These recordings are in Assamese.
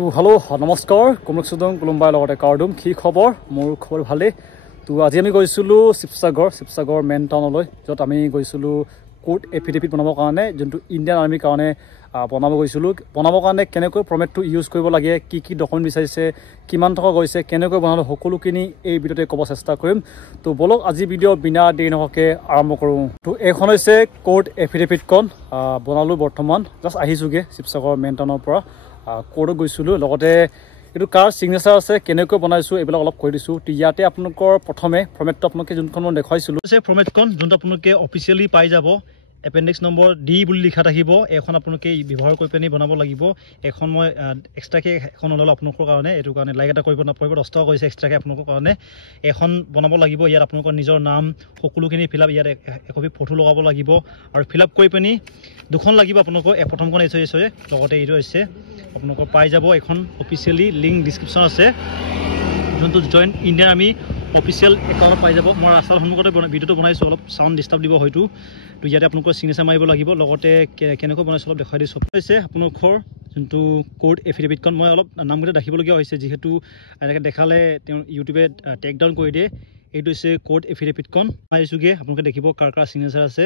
তো হ্যালো নমস্কাৰ কুমুকসুদং কুলুম্বাৰ লগতে কাৰ্ডুম কি খবৰ মোৰ খবৰ ভালে তো আজি আমি গৈছিলো শিৱসাগৰ মেইন টাউনলৈ য'ত আমি গৈছিলো কোৰ্ট এফিডেভিট বনাবৰ কাৰণে যোনটো ইণ্ডিয়ান আৰ্মিৰ কাৰণে বনাবৰ কাৰণে কেনেকৈ ফৰ্মেটটো ইউজ কৰিব লাগে কি কি ডকুমেণ্ট বিচাৰিছে কিমান টকা গৈছে কেনেকৈ বনালো সকলোখিনি এই ভিডিঅ'তে ক'ব চেষ্টা কৰিম তো বলক আজি ভিডিঅ' বিনা দেৰি নহকে আৰম্ভ কৰোঁ তো এইখন হৈছে কোৰ্ট এফিডেভিটখন বনালো বৰ্তমান জাষ্ট আহিছোগে শিৱসাগৰ মেইন টাউনৰ পৰা কোৰ্টত গৈছিলোঁ লগতে এইটো কাৰ সিগনেচাৰ আছে কেনেকৈ বনাইছোঁ এইবিলাক অলপ কৈ দিছোঁ তো ইয়াতে আপোনালোকৰ প্ৰথমে ফৰ্মেটটো আপোনালোকে যোনখন মই দেখুৱাইছিলোঁ সেই ফৰ্মেটখন যোনটো আপোনালোকে অফিচিয়েলি পাই যাব এপেণ্ডিক্স নম্বৰ ডি বুলি লিখা থাকিব এখন আপোনালোকে ব্যৱহাৰ কৰি পিনি বনাব লাগিব এখন মই এক্সট্ৰাকৈ এখন ওলালোঁ আপোনালোকৰ কাৰণে এইটো কাৰণে লাইক এটা কৰিব নাপাৰিব 10 টকা কৰিছে এক্সট্ৰাকৈ আপোনালোকৰ কাৰণে এখন বনাব লাগিব ইয়াত আপোনালোকৰ নিজৰ নাম সকলোখিনি ফিল আপ ইয়াত একপি ফটো লগাব লাগিব আৰু ফিল আপ কৰি পিনি দুখন লাগিব আপোনালোকৰ প্ৰথমখন হৈছে লগতে এইটো হৈছে আপোনালোকৰ পাই যাব এখন অফিচিয়েলি লিংক ডিছক্ৰিপশ্যন আছে যোনটো জইন ইণ্ডিয়ান আৰ্মি অফিচিয়েল একাউণ্টত পাই যাব মই ৰাস্তাৰ সন্মুখতে ভিডিঅ'টো বনাইছোঁ অলপ চাউণ্ড ডিষ্টাৰ্ব দিব হয়তো তো ইয়াতে আপোনালোকৰ চিগনেচাৰ মাৰিব লাগিব লগতে কেনেকৈ বনাইছোঁ অলপ দেখুৱাই দিছোঁ হৈছে আপোনালোকৰ যোনটো কোৰ্ট এফিডেভিটখন মই অলপ নামকেইটা ৰাখিবলগীয়া হৈছে যিহেতু এনেকৈ দেখালে তেওঁ ইউটিউবে টেক ডাউন কৰি দিয়ে এইটো হৈছে কোৰ্ট এফিডেভিটখন মাৰিছোঁগৈ আপোনালোকে দেখিব কাৰ চিগনেচাৰ আছে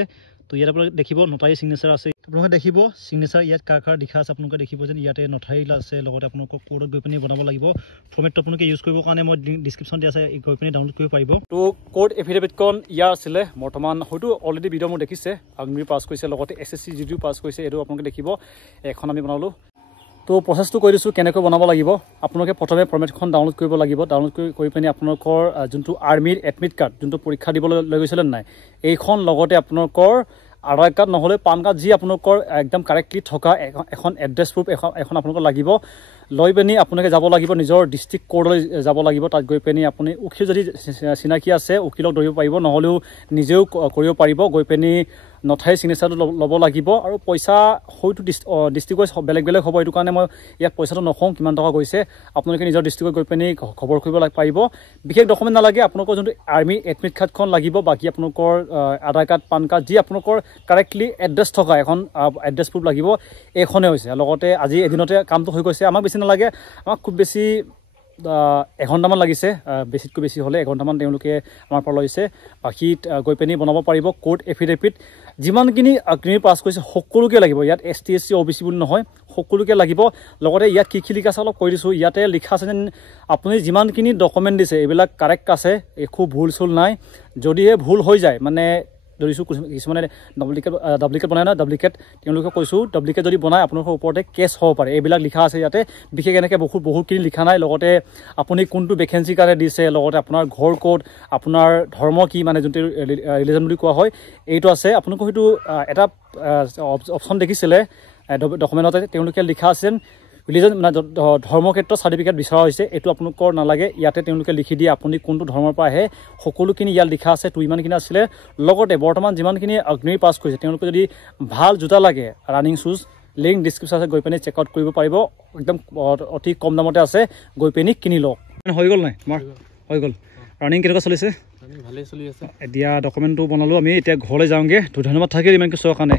তো ইয়াত আপোনালোকে দেখিব নটাৰী চিগনেচাৰ আছে আপোনালোকে দেখিব চিগনেচাৰ ইয়াত কাৰ লিখা আছে আপোনালোকে দেখিব যেন ইয়াতে নটাৰী আছে লগতে আপোনালোকৰ কোৰ্টত গৈ পিনি বনাব লাগিব ফৰ্মেটটো আপোনালোকে ইউজ কৰিবৰ কাৰণে মই ডিছক্ৰিপশ্যন দিয়া আছে গৈ পিনি ডাউনলোড কৰিব পাৰিব তো কোৰ্ট এফিডেভিটখন ইয়াৰ আছিলে বৰ্তমান হয়তো অলৰেডি ভিডিঅ' মোৰ দেখিছে আৰ্মি পাছ কৰিছে লগতে SSC যদিও পাছ কৰিছে এইটো আপোনালোকে দেখিব এখন আমি বনালোঁ তো প্ৰচেছটো কৈ দিছোঁ কেনেকৈ বনাব লাগিব আপোনালোকে প্ৰথমে ফৰ্মেটখন ডাউনলোড কৰিব লাগিব ডাউনলোড কৰি পিনি আপোনালোকৰ যোনটো আৰ্মিৰ এডমিট কাৰ্ড যোনটো পৰীক্ষা দিবলৈ লৈ গৈছিলে নাই এইখন লগতে আপোনালোকৰ আধাৰ কাৰ্ড নহ'লে পান কাৰ্ড যি আপোনালোকৰ একদম কাৰেক্টলি থকা এখন এড্ৰেছ প্ৰুফ এখন আপোনালোকৰ লাগিব লৈ পিনি আপোনালোকে যাব লাগিব নিজৰ ডিষ্ট্ৰিক্ট কোৰ্টলৈ যাব লাগিব তাত গৈ পিনি আপুনি উকিল যদি চিনাকি আছে উকিলক ধৰিব পাৰিব নহ'লেও নিজেও কৰিব পাৰিব গৈ পিনি নথাই চিগনেচাৰটো ল'ব লাগিব আৰু পইচা হয়তো ডিষ্ট্ৰিক্ট ৱাইজ বেলেগ হ'ব এইটো কাৰণে মই ইয়াত পইচাটো নকওঁ কিমান টকা গৈছে আপোনালোকে নিজৰ ডিষ্ট্ৰিক্টত গৈ পিনি খবৰ কৰিব পাৰিব বিশেষ ডকুমেণ্ট নালাগে আপোনালোকৰ যোনটো আৰ্মি এডমিট কাৰ্ডখন লাগিব বাকী আপোনালোকৰ আধাৰ কাৰ্ড পান কাৰ্ড যি আপোনালোকৰ কাৰেক্টলি এড্ৰেছ থকা এখন এড্ৰেছ প্ৰুফ লাগিব এইখনেই হৈছে লগতে আজি এদিনতে কামটো হৈ গৈছে আমাক বেছি নালাগে আমাক খুব বেছি এঘণ্টামান লাগিছে বেছিতকৈ বেছি হ'লে এঘণ্টামান তেওঁলোকে আমাৰ পৰা লৈছে বাকী গৈ পিনি বনাব পাৰিব কোৰ্ট এফিডেভিট যিমানখিনি আগ্নি পাছ কৰিছে সকলোকে লাগিব ইয়াত ST SC OBC বুলি নহয় সকলোকে লাগিব লগতে ইয়াত কি লিখা আছে অলপ কৈ দিছোঁ ইয়াতে লিখা আছে যেন আপুনি যিমানখিনি ডকুমেণ্ট দিছে এইবিলাক কাৰেক্ট আছে একো ভুল চুল নাই যদিহে ভুল হৈ যায় মানে ধৰিছোঁ কিছুমানে ডুপ্লিকেট বনায় নহয় ডুপ্লিকেট তেওঁলোকে কৈছোঁ ডুপ্লিকেট যদি বনায় আপোনালোকৰ ওপৰতে কেছ হ'ব পাৰে এইবিলাক লিখা আছে ইয়াতে বিশেষ এনেকৈ বহুতখিনি লিখা নাই লগতে আপুনি কোনটো ভেকেঞ্চিৰ কাৰণে দিছে লগতে আপোনাৰ ঘৰ ক'ত আপোনাৰ ধৰ্ম কি মানে যোনটো ৰিলিজন বুলি কোৱা হয় এইটো আছে আপোনালোকে হয়তো এটা অপশ্যন দেখিছিলে ডকুমেণ্টতে তেওঁলোকে লিখা আছে ৰিলিজন মানে ধৰ্মৰ ক্ষেত্ৰত চাৰ্টিফিকেট বিচৰা হৈছে এইটো আপোনালোকৰ নালাগে ইয়াতে তেওঁলোকে লিখি দিয়ে আপুনি কোনটো ধৰ্মৰ পৰা আহে সকলোখিনি ইয়াত লিখা আছে তো ইমানখিনি আছিলে লগতে বৰ্তমান যিমানখিনি আগ্নি পাছ কৰিছে তেওঁলোকে যদি ভাল জোতা লাগে ৰানিং শ্বুজ লিংক ডিছক্ৰিপশ্যন আছে গৈ পিনি চেক আউট কৰিব পাৰিব একদম অতি কম দামতে আছে গৈ পিনি কিনি লওক হৈ গ'ল নাই তোমাৰ হৈ গ'ল ৰানিং কেনেকুৱা চলিছে ভালেই চলি আছে এতিয়া ডকুমেণ্টটো বনালোঁ আমি এতিয়া ঘৰলৈ যাওঁগৈ তো ধন্যবাদ থাকিল ইমানকৈ চোৱাৰ কাৰণে